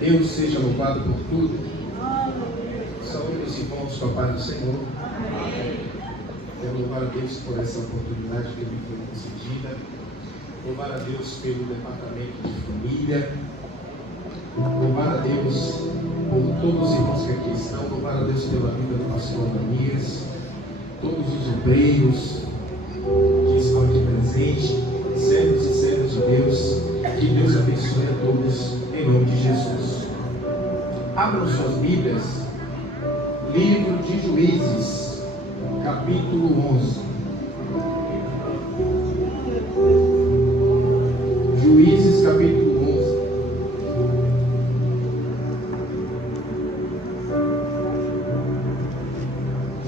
Deus seja louvado por tudo. Saúde os irmãos com a paz do Senhor. Quero louvar a Deus por essa oportunidade que me foi concedida. Louvar a Deus pelo departamento de família. Louvar a Deus por todos os irmãos que aqui estão. Louvar a Deus pela vida do pastor Antonias. Todos os obreiros que estão aqui presentes, servos e servas de Deus. Que Deus abençoe a todos em nome de Jesus. Abram suas Bíblias, livro de Juízes, capítulo 11. Juízes, capítulo 11.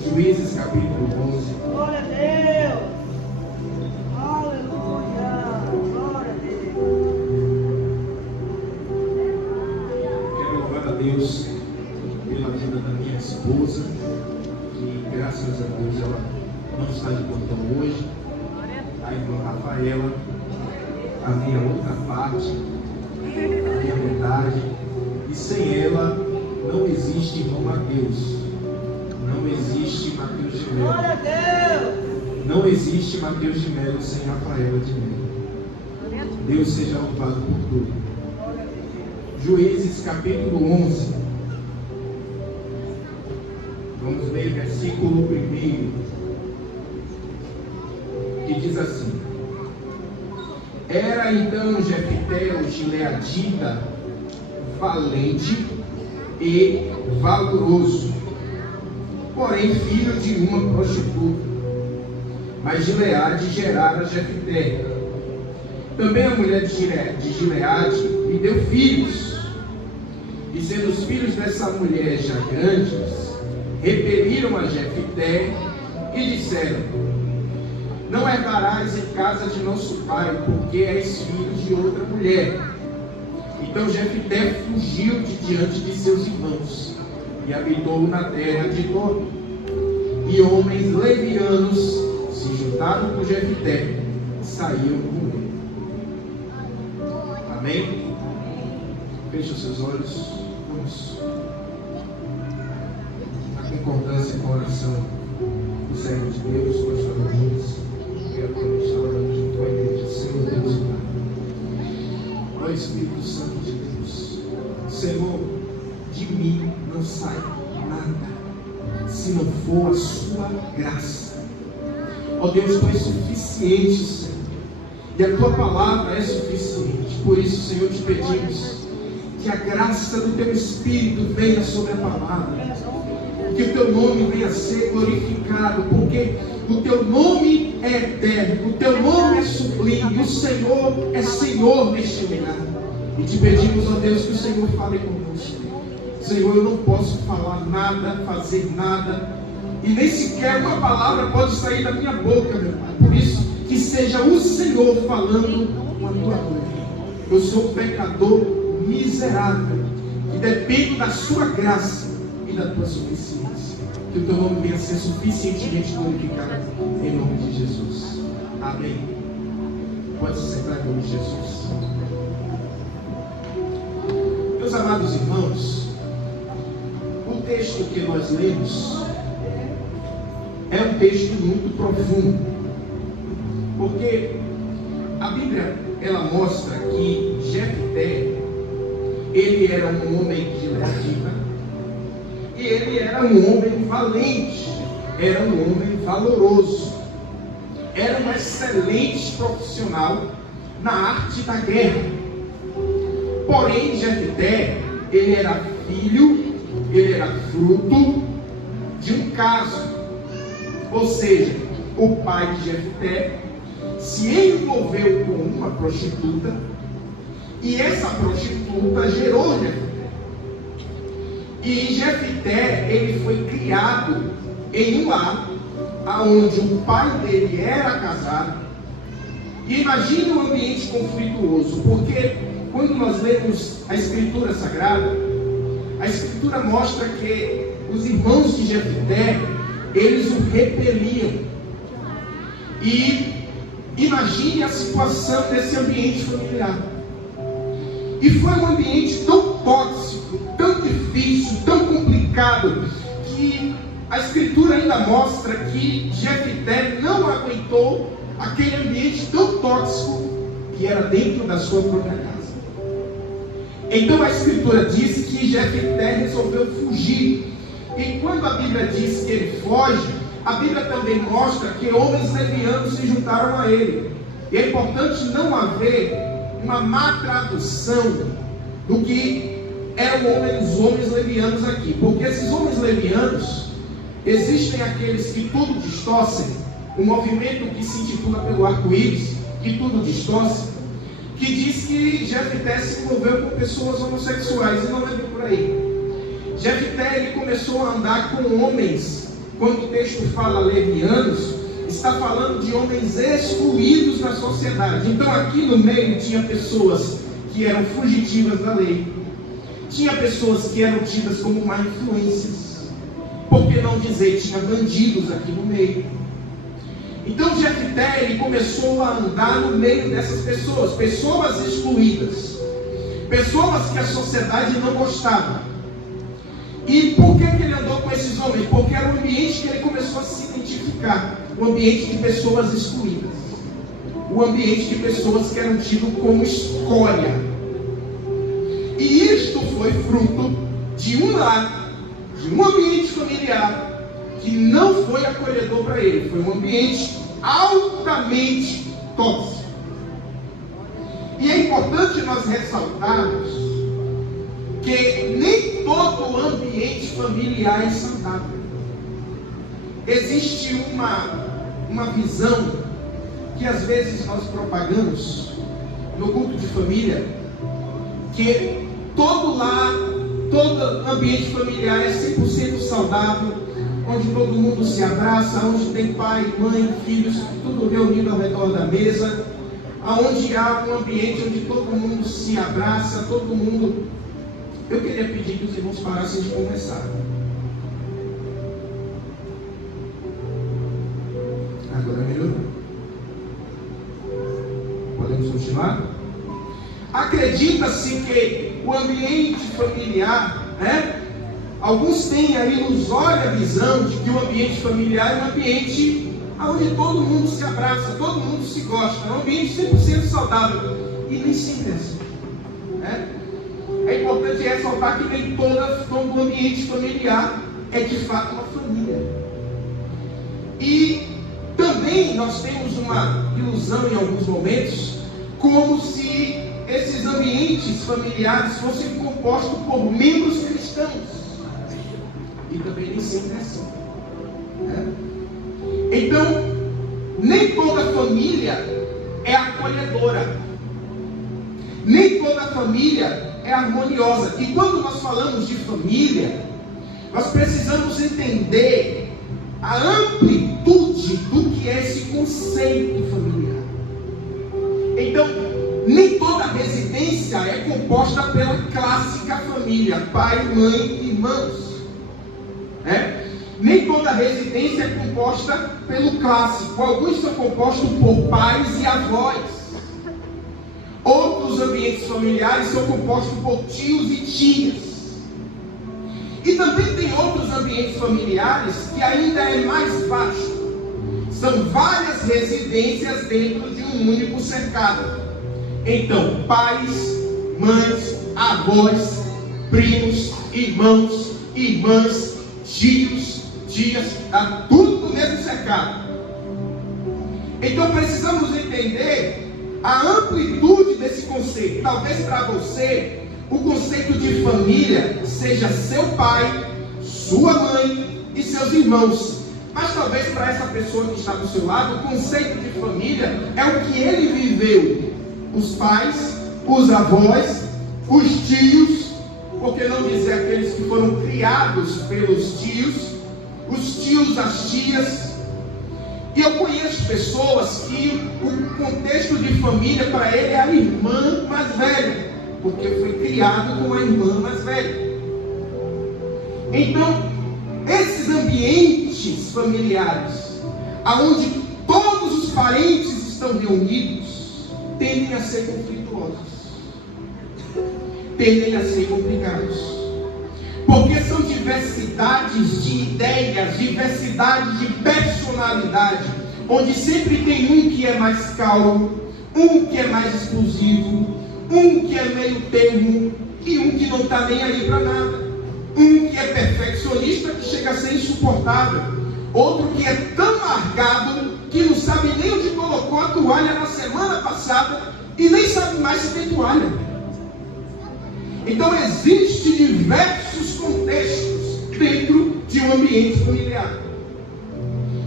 Juízes, capítulo 11. Glória a Deus! Aleluia! Glória a Deus! Quero louvar a Deus pela vida da minha esposa, que graças a Deus ela não está de plantão hoje. A irmã Rafaela, a minha outra parte, a minha metade. E sem ela não existe irmão Mateus. Não existe Mateus de Glória a Melo. Deus! Não existe Mateus de Melo sem Rafaela de Melo. Deus seja louvado por tudo. Juízes capítulo 11. Vamos ler versículo 1, que diz assim: Era então Jefté o gileadita valente e valoroso, porém filho de uma prostituta. Mas Gileade gerara Jefté. Também a mulher de Gileade lhe deu filhos. E sendo os filhos dessa mulher já grandes, repeliram a Jefté e disseram: Não herdarás em casa de nosso pai, porque és filho de outra mulher. Então Jefté fugiu de diante de seus irmãos e habitou na terra de Tob. E homens levianos se juntaram com Jefté e saíram com ele. Amém? Feche os seus olhos. Vamos. A concordância com a oração do servo de Deus, pastor Antonias. Quero que estar orando junto com a igreja. Senhor Deus e Pai. Ó Espírito Santo de Deus. Senhor, de mim não sai nada se não for a sua graça. Ó Deus, tu és suficiente, Senhor. E a tua palavra é suficiente. Por isso, Senhor, te pedimos que a graça do teu Espírito venha sobre a palavra. Que o teu nome venha a ser glorificado. Porque o teu nome é eterno. O teu nome é sublime. O Senhor é Senhor neste lugar. E te pedimos, ó Deus, que o Senhor fale conosco. Senhor, eu não posso falar nada, fazer nada, e nem sequer uma palavra pode sair da minha boca, meu Pai. Por isso, que seja o Senhor falando com a tua boca. Eu sou um pecador miserável e dependo da sua graça e da tua suficiência. Que o teu nome venha a ser suficientemente glorificado em nome de Jesus. Amém. Pode se sentar em nome de Jesus. Meus amados irmãos, o texto que nós lemos é um texto muito profundo, porque a Bíblia ela mostra que Jefté, ele era um homem gileadita e ele era um homem valente, era um homem valoroso, era um excelente profissional na arte da guerra. Porém, Jefté, ele era filho, ele era fruto de um caso. Ou seja, o pai de Jefté se envolveu com uma prostituta e essa prostituta gerou Jefté. E Jefté, ele foi criado em um lar onde o pai dele era casado. E imagine um ambiente conflituoso, porque quando nós lemos a Escritura Sagrada, a Escritura mostra que os irmãos de Jefté, eles o repeliam. E imagine a situação desse ambiente familiar. E foi um ambiente tão tóxico, tão difícil, tão complicado, que a Escritura ainda mostra que Jefité não aguentou aquele ambiente tão tóxico que era dentro da sua própria casa. Então a Escritura diz que Jefité resolveu fugir. E quando a Bíblia diz que ele foge, a Bíblia também mostra que homens levianos se juntaram a ele. E é importante não haver uma má tradução do que eram os homens levianos aqui. Porque esses homens levianos, existem aqueles que tudo distorcem, um movimento que se intitula pelo arco-íris, que tudo distorce, que diz que Jefité se envolveu com pessoas homossexuais, e não é bem por aí. Jefité, ele começou a andar com homens, quando o texto fala levianos, está falando de homens excluídos da sociedade. Então aqui no meio tinha pessoas que eram fugitivas da lei, tinha pessoas que eram tidas como má influências, por que não dizer, tinha bandidos aqui no meio. Então Jefité, ele começou a andar no meio dessas pessoas, pessoas excluídas, pessoas que a sociedade não gostava. E por que ele andou com esses homens? Porque era o ambiente que ele começou a se identificar, o ambiente de pessoas excluídas, o ambiente de pessoas que eram tidas como escória. E isto foi fruto de um lar, de um ambiente familiar que não foi acolhedor para ele, foi um ambiente altamente tóxico. E é importante nós ressaltarmos que nem todo ambiente familiar é saudável. Existe uma visão que às vezes nós propagamos no culto de família, que todo lar, todo ambiente familiar é 100% saudável, onde todo mundo se abraça, onde tem pai, mãe, filhos, tudo reunido ao redor da mesa, onde há um ambiente onde todo mundo se abraça, todo mundo... Eu queria pedir que os irmãos parassem de conversar. Agora melhorou. Podemos continuar? Acredita-se que o ambiente familiar, alguns têm a ilusória visão de que o ambiente familiar é um ambiente onde todo mundo se abraça, todo mundo se gosta, é um ambiente 100% saudável. E nem sempre é assim. É importante ressaltar que nem todo ambiente familiar é de fato uma família. E também nós temos uma ilusão em alguns momentos, como se esses ambientes familiares fossem compostos por membros cristãos. E também nem sempre é assim. Então, nem toda família é acolhedora. Nem toda família é harmoniosa. E quando nós falamos de família, nós precisamos entender a amplitude do que é esse conceito familiar. Então, nem toda residência é composta pela clássica família, pai, mãe e irmãos. Nem toda residência é composta pelo clássico. Alguns são compostos por pais e avós. Outros ambientes familiares são compostos por tios e tias. E também tem outros ambientes familiares que ainda é mais vasto. São várias residências dentro de um único cercado. Então, pais, mães, avós, primos, irmãos, irmãs, tios, tias, está tudo no mesmo cercado. Então precisamos entender a amplitude desse conceito. Talvez para você o conceito de família seja seu pai, sua mãe e seus irmãos. Mas talvez para essa pessoa que está do seu lado, o conceito de família é o que ele viveu. Os pais, os avós, os tios, por que não dizer aqueles que foram criados pelos tios, os tios, as tias. E eu conheço pessoas que o contexto de família para ele é a irmã mais velha, porque foi criado com a irmã mais velha. Então, esses ambientes familiares, onde todos os parentes estão reunidos, tendem a ser conflituosos, tendem a ser complicados. Porque são diversidades de ideias, diversidade de personalidade, onde sempre tem um que é mais calmo, um que é mais explosivo, um que é meio termo e um que não está nem aí para nada. Um que é perfeccionista, que chega a ser insuportável. Outro que é tão largado que não sabe nem onde colocou a toalha na semana passada e nem sabe mais se tem toalha. Então existem diversos contextos dentro de um ambiente familiar.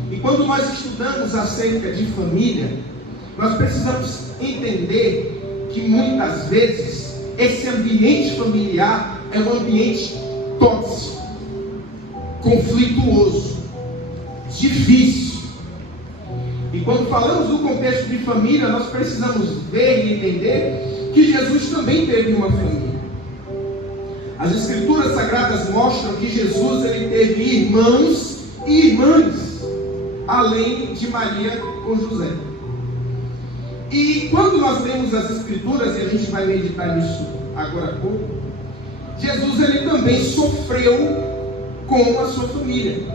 E quando nós estudamos acerca de família, nós precisamos entender que muitas vezes esse ambiente familiar é um ambiente tóxico, conflituoso, difícil. E quando falamos do contexto de família, nós precisamos ver e entender que Jesus também teve uma família. As Escrituras Sagradas mostram que Jesus ele teve irmãos e irmãs, além de Maria com José. E quando nós lemos as Escrituras, e a gente vai meditar nisso agora há pouco, Jesus ele também sofreu com a sua família.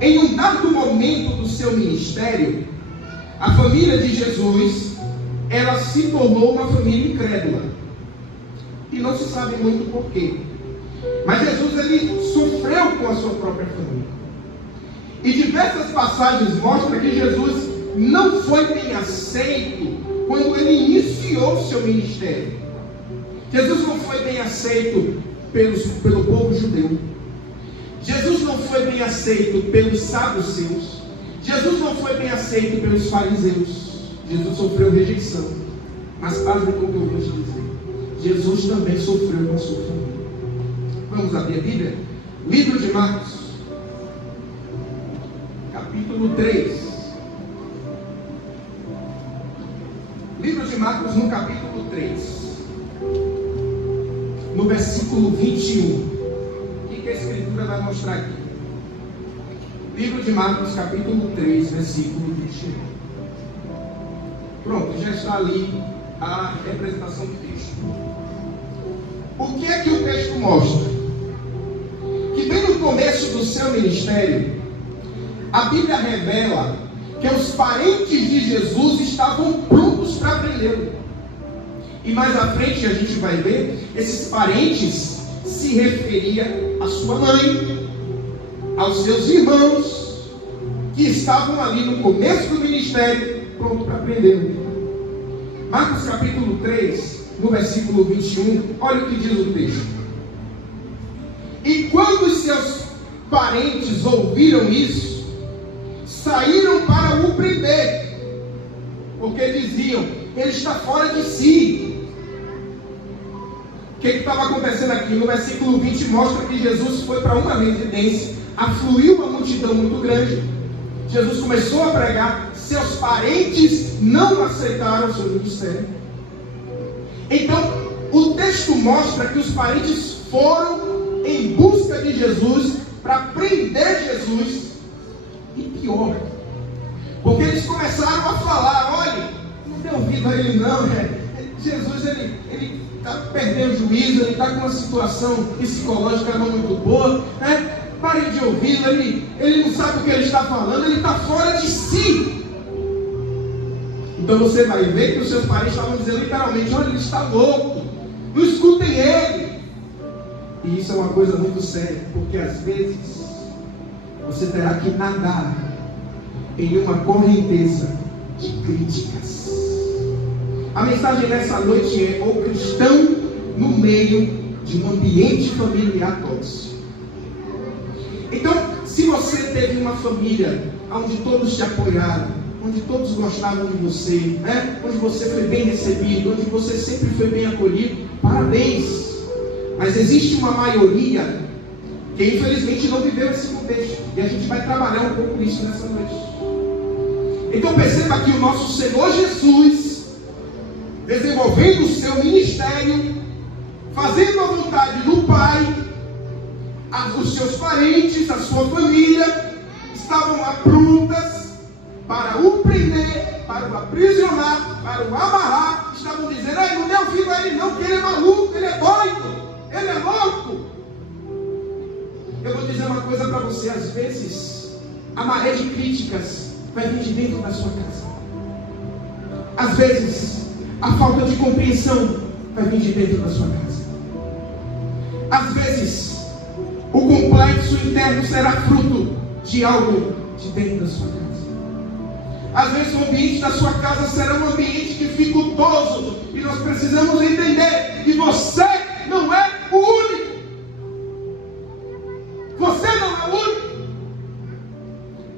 Em um dado momento do seu ministério, a família de Jesus, ela se tornou uma família incrédula. E não se sabe muito porquê. Mas Jesus ele sofreu com a sua própria família. E diversas passagens mostram que Jesus não foi bem aceito quando ele iniciou o seu ministério. Jesus não foi bem aceito pelo povo judeu. Jesus não foi bem aceito pelos saduceus. Jesus não foi bem aceito pelos fariseus. Jesus sofreu rejeição. Mas pasme com o que eu vou te dizer. Jesus também sofreu com a sua família. Vamos abrir a Bíblia? Livro de Marcos, capítulo 3. Livro de Marcos, no capítulo 3, no versículo 21. O que a Escritura vai mostrar aqui? Livro de Marcos, capítulo 3, versículo 21. Pronto, já está ali a representação do texto. O que é que o texto mostra? Que bem no começo do seu ministério, a Bíblia revela que os parentes de Jesus estavam prontos para prendê-lo. E mais à frente a gente vai ver, esses parentes se referia à sua mãe, aos seus irmãos, que estavam ali no começo do ministério, prontos para prendê-lo. Marcos capítulo 3, no versículo 21, olha o que diz o texto. E quando os seus parentes ouviram isso, saíram para o prender, porque diziam, ele está fora de si. O que estava acontecendo aqui? No versículo 20 mostra que Jesus foi para uma residência, afluiu uma multidão muito grande, Jesus começou a pregar, seus parentes não aceitaram o seu ministério. Então, o texto mostra que os parentes foram em busca de Jesus para prender Jesus. E pior, porque eles começaram a falar, olha, não dê ouvido a ele não, Jesus ele está perdendo o juízo, ele está com uma situação psicológica não muito boa, parem de ouvi-lo, ele não sabe o que ele está falando, ele está fora de si. Então você vai ver que os seus parentes estavam dizendo literalmente, olha, ele está louco, não escutem ele. E isso é uma coisa muito séria, porque às vezes você terá que nadar em uma correnteza de críticas. A mensagem nessa noite é o cristão no meio de um ambiente familiar tóxico. Então, se você teve uma família onde todos te apoiaram, onde todos gostavam de você, onde você foi bem recebido, onde você sempre foi bem acolhido, parabéns. Mas existe uma maioria que infelizmente não viveu esse contexto, e a gente vai trabalhar um pouco nisso nessa noite. Então perceba que o nosso Senhor Jesus, desenvolvendo o seu ministério, fazendo a vontade do Pai, os seus parentes, a sua família, estavam lá prontas para o prender, para o aprisionar, para o amarrar. Estavam dizendo, não dê ouvido a ele não, que ele é maluco, ele é doido. a maré de críticas vai vir de dentro da sua casa. Às vezes, a falta de compreensão vai vir de dentro da sua casa. Às vezes, o complexo interno será fruto de algo de dentro da sua casa. Às vezes, o ambiente da sua casa será um ambiente dificultoso, e nós precisamos entender que você não é o único. Você não é o único.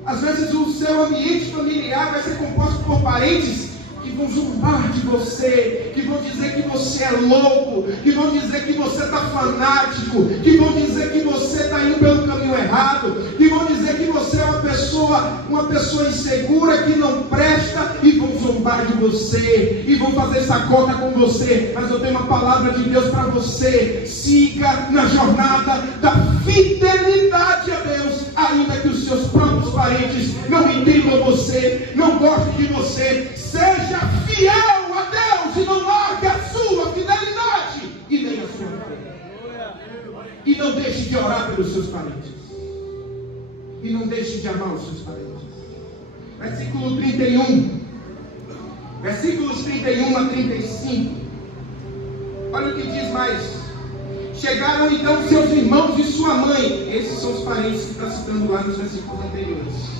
Às vezes o seu ambiente familiar vai ser composto por parentes que vão zombar de você, que vão dizer que você é louco, que vão dizer que você está fanático, que vão dizer que você está indo pelo caminho errado, que vão dizer que você é uma pessoa insegura, que não presta, e vão zombar de você, e vão fazer chacota com você. Mas eu tenho uma palavra de Deus para você: siga na jornada da fidelidade a Deus, ainda que os seus próprios parentes não entendam você, não gostem de você. Seja fiel a Deus e não largue a sua fidelidade e nem a sua fé. E não deixe de orar pelos seus parentes. E não deixe de amar os seus parentes. Versículo 31. Versículos 31 a 35. Olha o que diz mais. Chegaram então seus irmãos e sua mãe. Esses são os parentes que está citando lá nos versículos anteriores.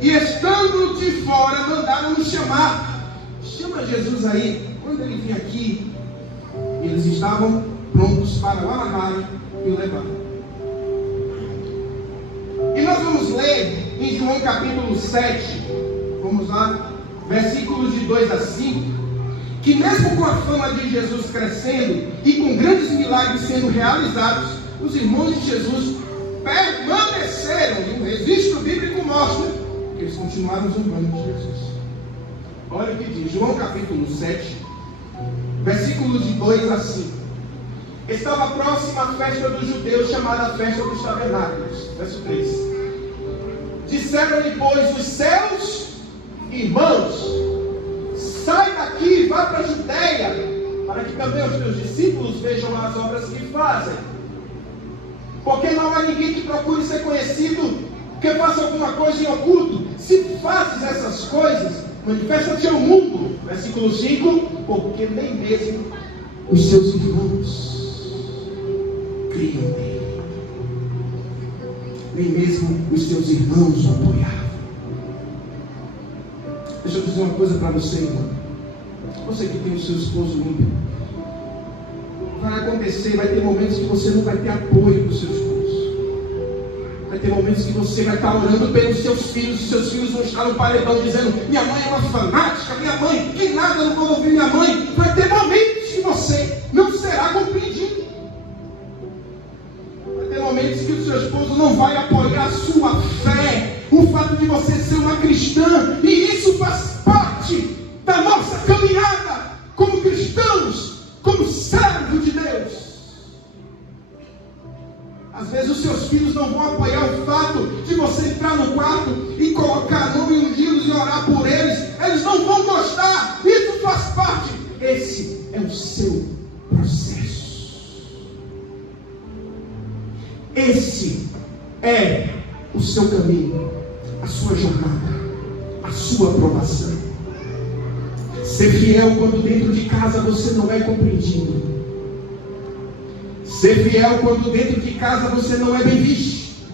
E estando de fora, mandaram-nos chamar. Chama Jesus aí. Quando ele vinha aqui, eles estavam prontos para o amarrarem e o levarem. E nós vamos ler em João capítulo 7, vamos lá, versículos de 2 a 5, que mesmo com a fama de Jesus crescendo e com grandes milagres sendo realizados, os irmãos de Jesus permaneceram, e o registro bíblico mostra que eles continuaram zombando de Jesus. Olha o que diz, João capítulo 7, versículos de 2 a 5. Estava próxima a festa dos judeus, chamada festa dos tabernáculos. Verso 3. Disseram-lhe, pois, os seus irmãos: sai daqui e vá para a Judeia, para que também os teus discípulos vejam as obras que fazem. Porque não há ninguém que procure ser conhecido, que faça alguma coisa em oculto. Se fazes essas coisas, manifesta-te ao mundo. Versículo 5. Porque nem mesmo os seus irmãos criam nele. Nem mesmo os seus irmãos o apoiavam. Deixa eu dizer uma coisa para você, irmão. Você que tem o seu esposo ímpio, vai acontecer, vai ter momentos que você não vai ter apoio do seu esposo. Vai ter momentos que você vai estar orando pelos seus filhos, e seus filhos vão estar no paredão dizendo: minha mãe é uma fanática, minha mãe, que nada, não vou ouvir minha mãe. Vai ter momentos que você não será compreendido. Vai ter momentos que o seu esposo não vai apoiar a sua fé, o fato de você ser uma cristã, e isso faz parte da nossa caminhada como cristãos, como servo de Deus. Às vezes os seus filhos não vão apoiar o fato de você entrar no quarto e colocar a mão e ungí-los e orar por eles. Eles não vão gostar. Isso faz parte. Esse é o seu processo. Esse é o seu caminho, a sua jornada, a sua aprovação. Ser fiel quando dentro de casa você não é compreendido. Ser fiel quando dentro de casa você não é bem visto.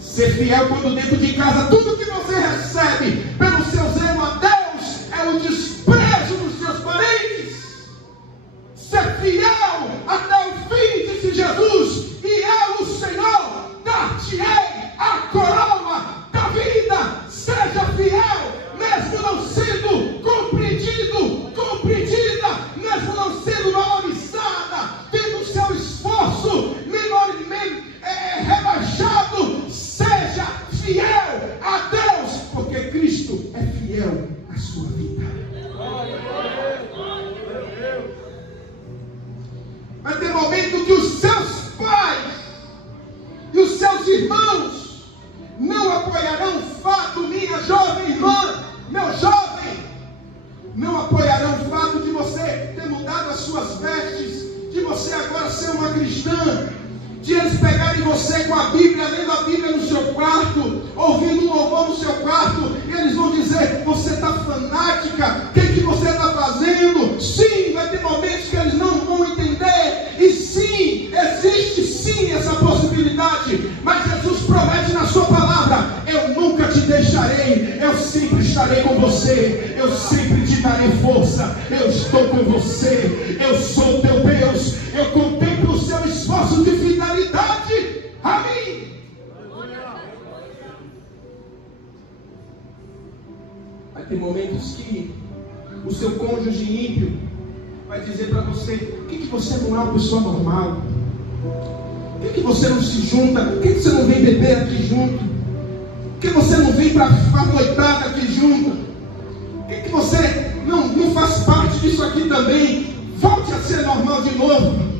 Ser fiel quando dentro de casa tudo que você recebe pelo seu zelo a Deus é o desprezo dos seus parentes. Ser fiel até o fim, disse Jesus, e eu, o Senhor, dar-te-ei a coroa da vida. Seja fiel, mesmo não sendo compreendida, mesmo não sendo valorizada, tendo seu esforço rebaixado. Seja fiel a Deus, porque Cristo é fiel à sua vida. Vai ter momento que os seus pais e os seus irmãos não apoiarão o fato, minha jovem irmã, meu jovem, não apoiarão o fato de você ter mudado as suas vestes, de você agora ser uma cristã, de eles pegarem você com a Bíblia, lendo a Bíblia no seu quarto, fanática. O que você está fazendo? Sim, vai ter momentos que eles não vão entender. E sim, existe sim essa possibilidade. Mas Jesus promete na sua palavra: eu nunca te deixarei, eu sempre estarei com você, eu sempre te darei força, eu estou com você, eu sou teu Deus, eu contemplo o seu esforço de fidelidade. Amém. Vai ter momentos que o seu cônjuge ímpio vai dizer para você: por que você não é uma pessoa normal? Por que você não se junta? Por que você não vem beber aqui junto? Por que você não vem para a noitada aqui junto? Por que você não faz parte disso aqui também? Volte a ser normal de novo.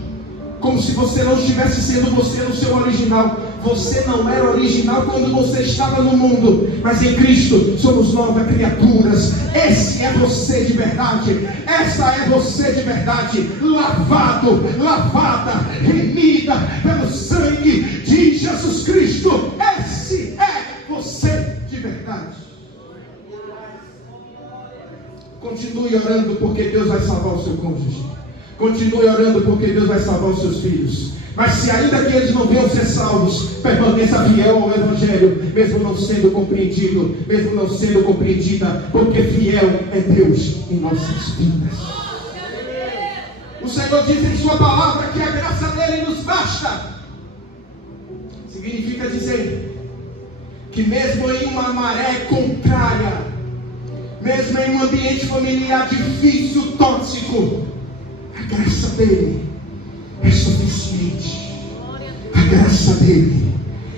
Como se você não estivesse sendo você no seu original. Você não era original quando você estava no mundo, mas em Cristo somos novas criaturas. Esse é você de verdade. Essa é você de verdade. Lavada, remida pelo sangue de Jesus Cristo. Esse é você de verdade. Continue orando, porque Deus vai salvar o seu cônjuge. Continue orando, porque Deus vai salvar os seus filhos. Mas se ainda que eles não venham ser salvos, permaneça fiel ao Evangelho, mesmo não sendo compreendido, mesmo não sendo compreendida, porque fiel é Deus em nossas vidas. O Senhor diz em sua palavra que a graça dele nos basta. Significa dizer que mesmo em uma maré contrária, mesmo em um ambiente familiar difícil, tóxico, a graça dele é suficiente. A graça dele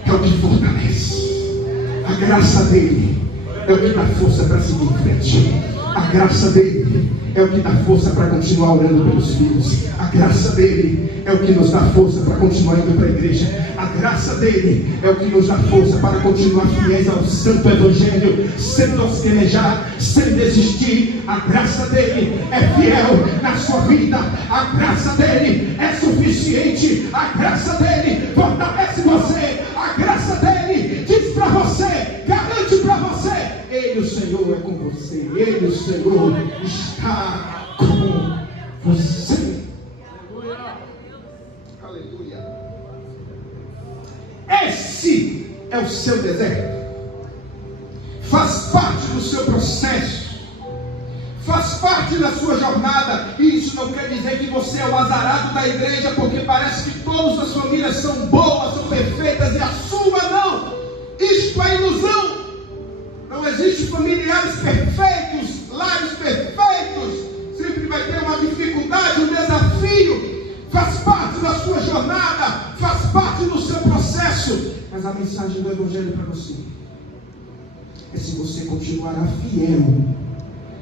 é o que fortalece. A graça dele é o que dá força para seguir em frente. A graça dele é o que dá força para continuar orando pelos filhos. A graça dele é o que nos dá força para continuar indo para a igreja. A graça dele é o que nos dá força para continuar fiéis ao santo evangelho, sem nos pelejar, sem desistir. A graça dele é fiel na sua vida. A graça dele é suficiente. A graça dele fortalece você. A graça dele diz para você, garante para você: ele, o Senhor, é com você. Ele, o Senhor, está com você. Aleluia. Esse é o seu deserto. Faz parte do seu processo. Faz parte da sua jornada. E isso não quer dizer que você é o azarado da igreja, porque parece que todas as famílias são boas, são perfeitas, e a sua não. Isto é ilusão. Não existe familiares perfeitos, lares perfeitos. Sempre vai ter uma dificuldade, um desafio. Faz parte da sua jornada, faz parte do seu processo. Mas a mensagem do Evangelho para você é: se você continuará fiel,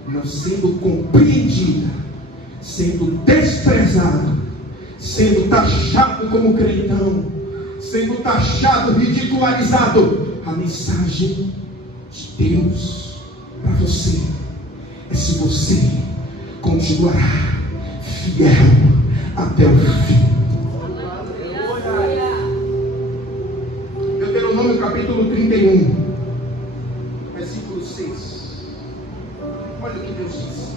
não sendo compreendida, sendo desprezado, sendo taxado como crentão, sendo taxado, ridicularizado, a mensagem de Deus para você é: se você continuará fiel até o fim. Deuteronômio capítulo 31, versículo 6. Olha o que Deus diz.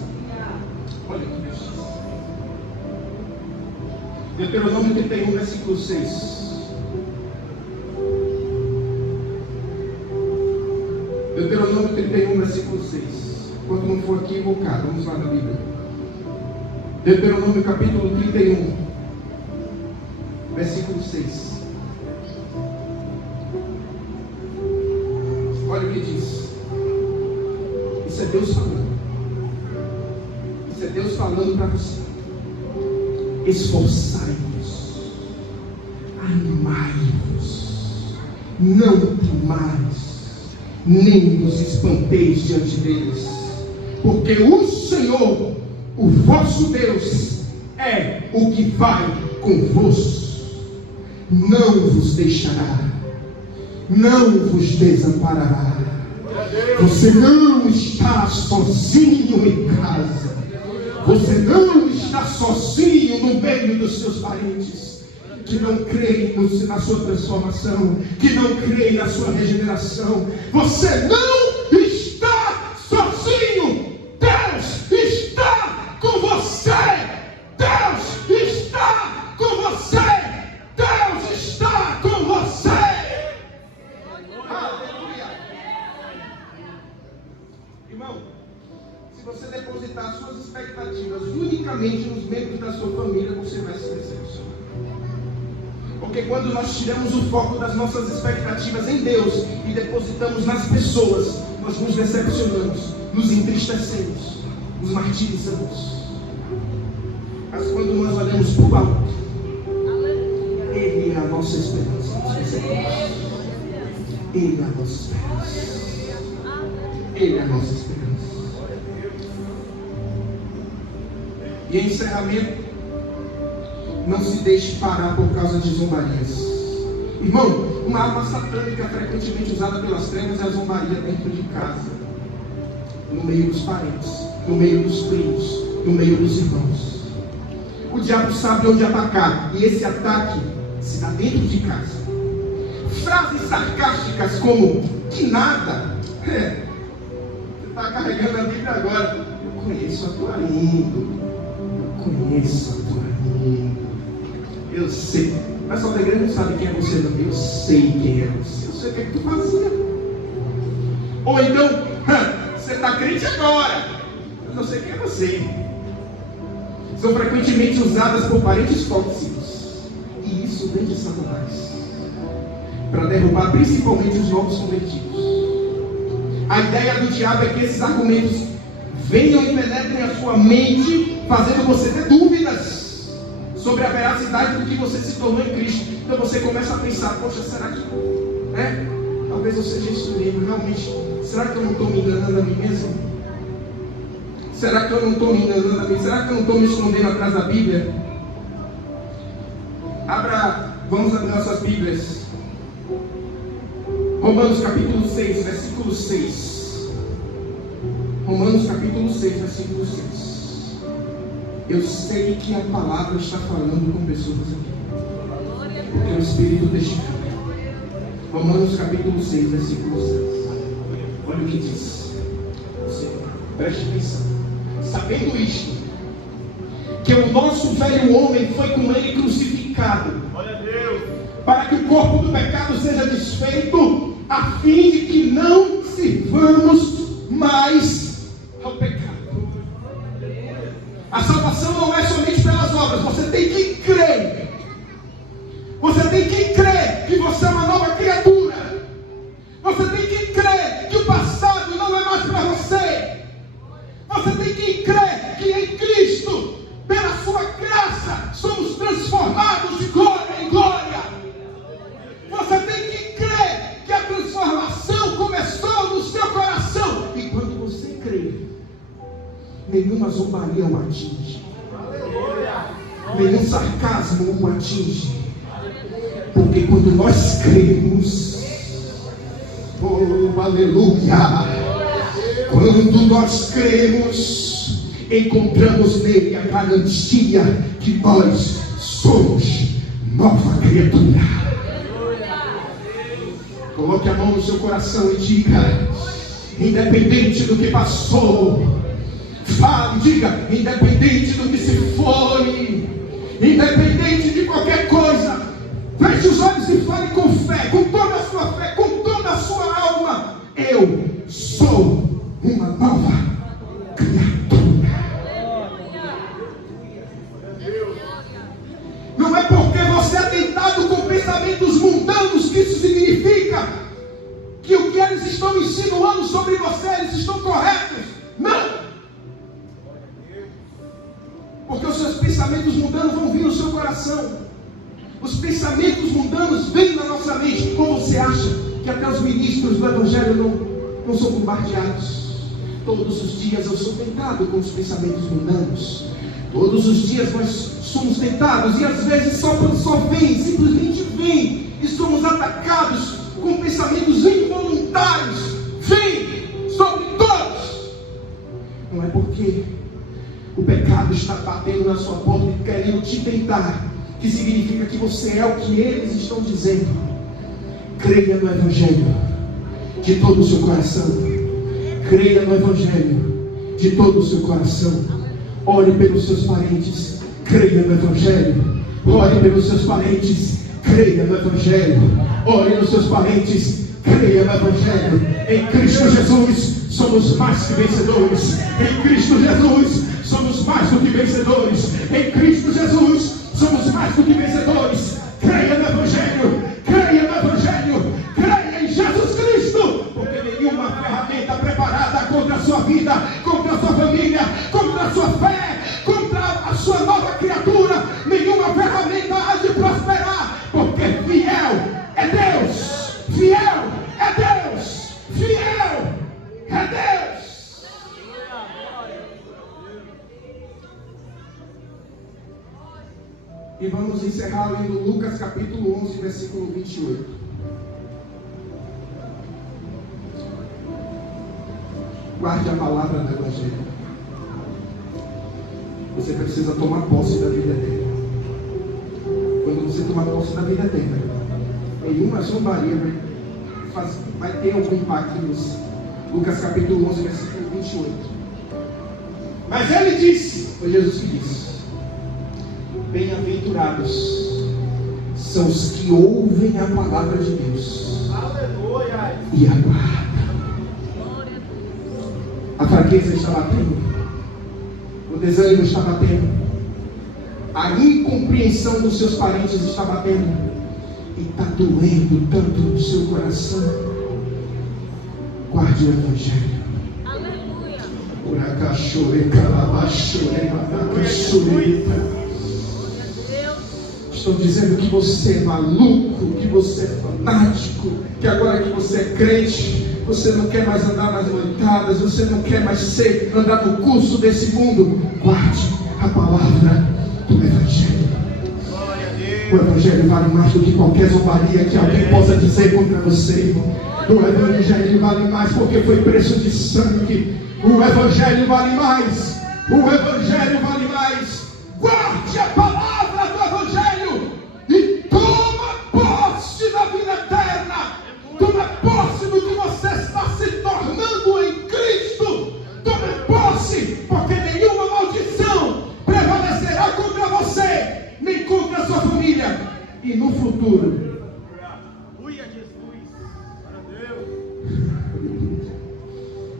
Olha o que Deus diz. Deuteronômio 31, versículo 6. Deuteronômio 31, versículo 6. Enquanto não for aqui, vou cá. Vamos lá na Bíblia. Deuteronômio capítulo 31, versículo 6. Olha o que diz. Isso é Deus falando. Isso é Deus falando para você. Esforçai-vos, animai-vos, não temais, nem vos espanteis diante deles, porque o Senhor, o vosso Deus, é o que vai convosco. Não vos deixará, não vos desamparará. Você não está sozinho em casa. Você não está sozinho no meio dos seus parentes que não creem na sua transformação, que não creem na sua regeneração. Você não está sozinho. expectativas unicamente nos membros da sua família, você vai se decepcionar. Porque quando nós tiramos o foco das nossas expectativas em Deus e depositamos nas pessoas, nós nos decepcionamos, nos entristecemos, nos martirizamos. Mas quando nós olhamos para o alto, Ele é a nossa esperança. Ele é a nossa esperança. Ele é a nossa esperança. E em encerramento, não se deixe parar por causa de zombarias. Irmão, uma arma satânica frequentemente usada pelas trevas é a zombaria dentro de casa, no meio dos parentes, no meio dos primos, no meio dos irmãos. O diabo sabe onde atacar, e esse ataque se dá dentro de casa. Frases sarcásticas como que nada. Você está carregando a Bíblia agora. Eu conheço a tua língua. Conheço a tua língua. Eu sei. Mas só da igreja não sabe quem é você, não. Eu sei quem é você. Eu sei o que é que tu fazia. Ou então, você está crente agora. Eu não sei quem é você. São frequentemente usadas por parentes tóxicos. E isso vem de Satanás, para derrubar principalmente os novos convertidos. A ideia do diabo é que esses argumentos venham e penetrem a sua mente, fazendo você ter dúvidas sobre a veracidade do que você se tornou em Cristo. Então você começa a pensar, poxa, será que talvez eu seja isso mesmo, realmente? Será que eu não estou me enganando a mim mesmo? Será que eu não estou me enganando a mim? Será que eu não estou me escondendo atrás da Bíblia? Vamos abrir nossas Bíblias. Romanos capítulo 6, versículo 6. Romanos capítulo 6, versículo 6. Eu sei que a palavra está falando com pessoas aqui, porque o Espírito testifica. Romanos capítulo 6, versículo 6. Olha o que diz. Você preste atenção. Sabendo isto, que o nosso velho homem foi com ele crucificado, para que o corpo do pecado seja desfeito, a fim de que não sirvamos mais ao pecado. A salvação não é somente pelas obras, você tem que crer. Você tem que crer que você é uma nova criatura. Você tem que crer que o passado não é mais para você. Você tem que crer que em Cristo, pela sua graça, somos transformados de glória em glória. Você tem que crer que a transformação começou no seu coração. E quando você crê, nenhuma zombaria o atinge, nenhum sarcasmo o atinge. Porque quando nós cremos, oh aleluia, quando nós cremos, encontramos nele a garantia que nós somos nova criatura. Coloque a mão no seu coração e diga: independente do que passou, fale, diga: independente do que se foi, independente de qualquer coisa, feche os olhos e fale com fé, com toda a sua fé, com toda a sua alma: eu sou uma nova criatura. Não é porque você é tentado com pensamentos mundanos que isso significa que o que eles estão insinuando sobre você, eles estão corretos. Não! Porque os seus pensamentos mundanos vão vir no seu coração. Os pensamentos mundanos vêm na nossa mente. Como você acha que até os ministros do Evangelho não são bombardeados? Todos os dias eu sou tentado com os pensamentos mundanos. Todos os dias nós somos tentados, e às vezes só vem, simplesmente vem, e somos atacados com pensamentos involuntários. Vem sobre todos. Não é porque o pecado está batendo na sua porta e querendo te tentar que significa que você é o que eles estão dizendo. Creia no Evangelho de todo o seu coração. Creia no Evangelho de todo o seu coração. Ore pelos seus parentes. Creia no Evangelho. Ore pelos seus parentes. Creia no Evangelho. Ore nos seus parentes. Creia no Evangelho. Em Cristo Jesus somos mais que vencedores. Em Cristo Jesus, somos mais do que vencedores. Em Cristo Jesus, somos mais do que vencedores. Creia no Evangelho, creia no Evangelho, creia em Jesus Cristo, porque nenhuma ferramenta preparada contra a sua vida, contra a sua família, contra a sua fé, contra a sua nova criatura, nenhuma ferramenta há de prosperar, porque fiel é Deus, fiel é Deus, fiel é Deus. E vamos encerrar lendo Lucas capítulo 11, versículo 28. Guarde a palavra do Evangelho. Você precisa tomar posse da vida eterna. Quando você tomar posse da vida eterna, nenhuma zombaria vai ter algum impacto em você. Lucas capítulo 11, versículo 28. Mas ele disse, foi Jesus que disse: bem-aventurados são os que ouvem a palavra de Deus. Aleluia. E aguardam. A fraqueza está batendo, o desânimo está batendo, a incompreensão dos seus parentes está batendo, e está doendo tanto no seu coração. Guarde o Evangelho. Aleluia. Estão dizendo que você é maluco, que você é fanático, que agora que você é crente, você não quer mais andar nas noitadas, você não quer mais andar no curso desse mundo. Guarde a palavra do Evangelho. O Evangelho vale mais do que qualquer zombaria que alguém possa dizer contra você. O Evangelho vale mais porque foi preço de sangue. O Evangelho vale mais. O Evangelho vale mais. Guarde a palavra do Evangelho e toma posse da vida eterna. Toma posse do que você está se tornando em Cristo. Tome posse, porque nenhuma maldição prevalecerá contra você, nem contra a sua família. E no futuro,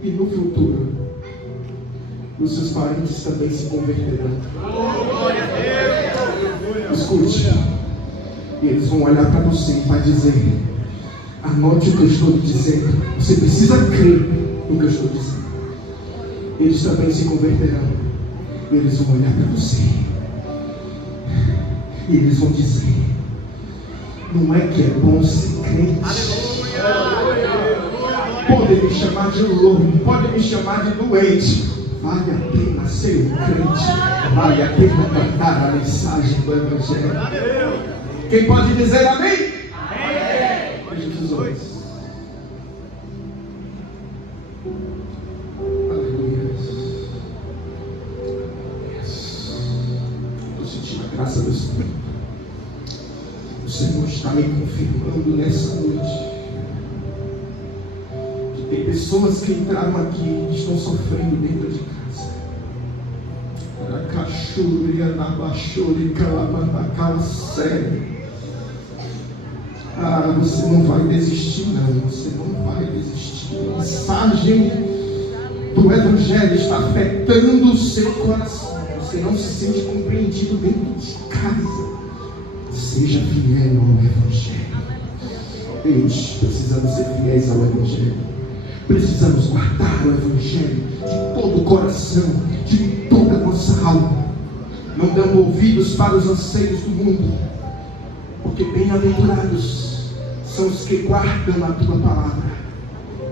e no futuro, os seus parentes também se converterão. Escute, e eles vão olhar para você e vai dizer: anote o que eu estou lhe dizendo. Você precisa crer no que eu estou dizendo. Eles também se converterão. E eles vão olhar para você e eles vão dizer: não é que é bom ser crente? Pode me chamar de louco, pode me chamar de doente. Vale a pena ser um crente. Vale a pena cantar a mensagem do Evangelho. Quem pode dizer amém? Amém. Feche os olhos. Aleluia. Estou sentindo a graça do Espírito. O Senhor está me confirmando nessa noite. Tem pessoas que entraram aqui e estão sofrendo dentro de casa. Você não vai desistir, não. Você não vai desistir. A mensagem do Evangelho está afetando o seu coração. Você não se sente compreendido dentro de casa. Seja fiel ao Evangelho. Precisamos ser fiéis ao Evangelho. Precisamos guardar o Evangelho de todo o coração, de toda a nossa alma, não dando ouvidos para os anseios do mundo, porque bem-aventurados são os que guardam a tua palavra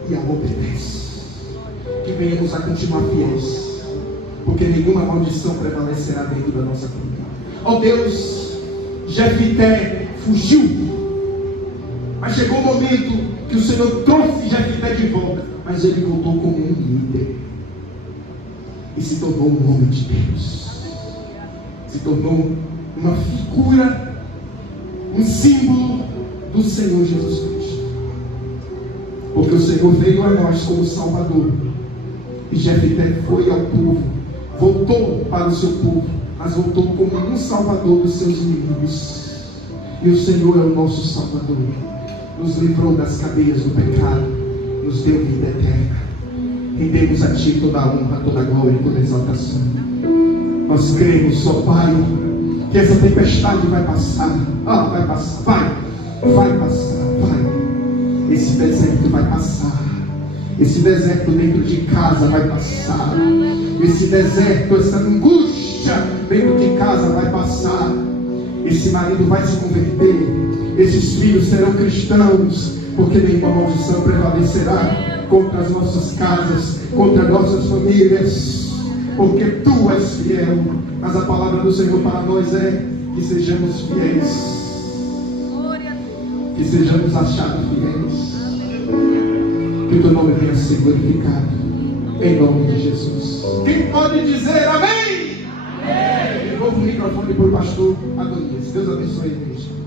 e a obedecem. Que venhamos a continuar fiéis, porque nenhuma maldição prevalecerá dentro da nossa família. Ó Deus, Jefité fugiu, mas chegou o momento que o Senhor trouxe Jefité de volta, mas ele voltou como um líder e se tornou um homem de Deus, se tornou uma figura, um símbolo do Senhor Jesus Cristo, porque o Senhor veio a nós como Salvador. E Jefité foi ao povo, voltou para o seu povo, mas voltou como um Salvador dos seus inimigos. E o Senhor é o nosso Salvador, nos livrou das cadeias do pecado, nos deu vida eterna. Rendemos a Ti toda a honra, toda a glória e toda a exaltação. Nós cremos, ó Pai, que essa tempestade vai passar. Vai passar, vai passar, vai. Esse deserto vai passar. Esse deserto dentro de casa vai passar. Esse deserto, essa angústia dentro de casa vai passar. Esse marido vai se converter. Esses filhos serão cristãos, porque nenhuma maldição prevalecerá contra as nossas casas, contra as nossas famílias, porque Tu és fiel. Mas a palavra do Senhor para nós é que sejamos fiéis, que sejamos achados fiéis, que o Teu nome venha a ser glorificado, em nome de Jesus. Quem pode dizer amém? Amém. Devolvo o microfone para o pastor Adonias. Deus abençoe a igreja.